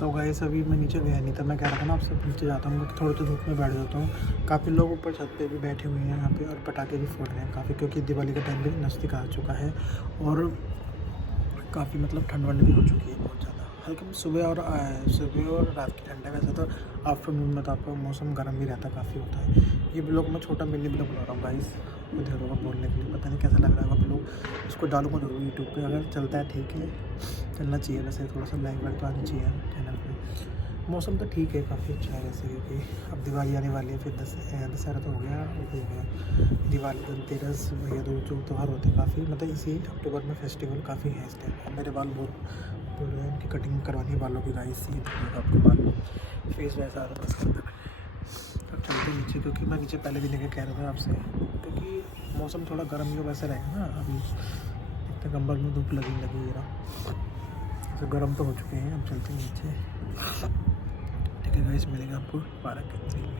तो गाइस अभी मैं नीचे गया नहीं था, मैं कह रहा था ना आपसे नीचे जाता हूँ, थोड़ी तो धूप में बैठ जाता हूँ। काफ़ी लोग ऊपर छत पे भी बैठे हुए हैं यहाँ पे और पटाखे भी फोड़ रहे हैं काफ़ी, क्योंकि दिवाली का टाइम भी नज़दीक आ चुका है और काफ़ी मतलब ठंड वंड भी हो चुकी है बहुत ज़्यादा। हल्की सुबह और रात की ठंड है, वैसे तो आफ्टरनून में तो आपका मौसम गर्म भी रहता काफ़ी होता है। ये ब्लॉग मैं छोटा मिनी ब्लॉग बना रहा हूँ गाइस, उधर होगा बोलने के लिए, पता नहीं कैसा लग रहा है आप लोग। इसको डालूंगा जरूर यूट्यूब पे, अगर चलता है ठीक है, चलना चाहिए वैसे, थोड़ा सा लाइक वाइक तो आनी चाहिए चैनल पे। मौसम तो ठीक है, काफ़ी अच्छा है वैसे, क्योंकि अब दिवाली आने वाली है, फिर दशहरा तो हो गया, हो गया दिवाली, धनतेरस, भैया दूज जो त्यौहार होते हैं काफ़ी, मतलब इसी अक्टूबर में फेस्टिवल काफ़ी है इस टाइम। और मेरे बाल बहुत बोल रहे हैं, उनकी कटिंग करवानी है बालों की गाइस, ये देखिएगा आपके बाल फेस वैसा आ रहा बस करना है। अब चलते नीचे, क्योंकि मैं नीचे पहले भी लेके कह रहा था आपसे, क्योंकि मौसम थोड़ा गर्म की वजह से रहेगा ना। अभी इतने कंबल में धूप लगी रहा, तो गर्म तो हो चुके हैं। अब चलते हैं नीचे, ठीक है गाइस, मिलेंगे आपको पार्क के अंदर।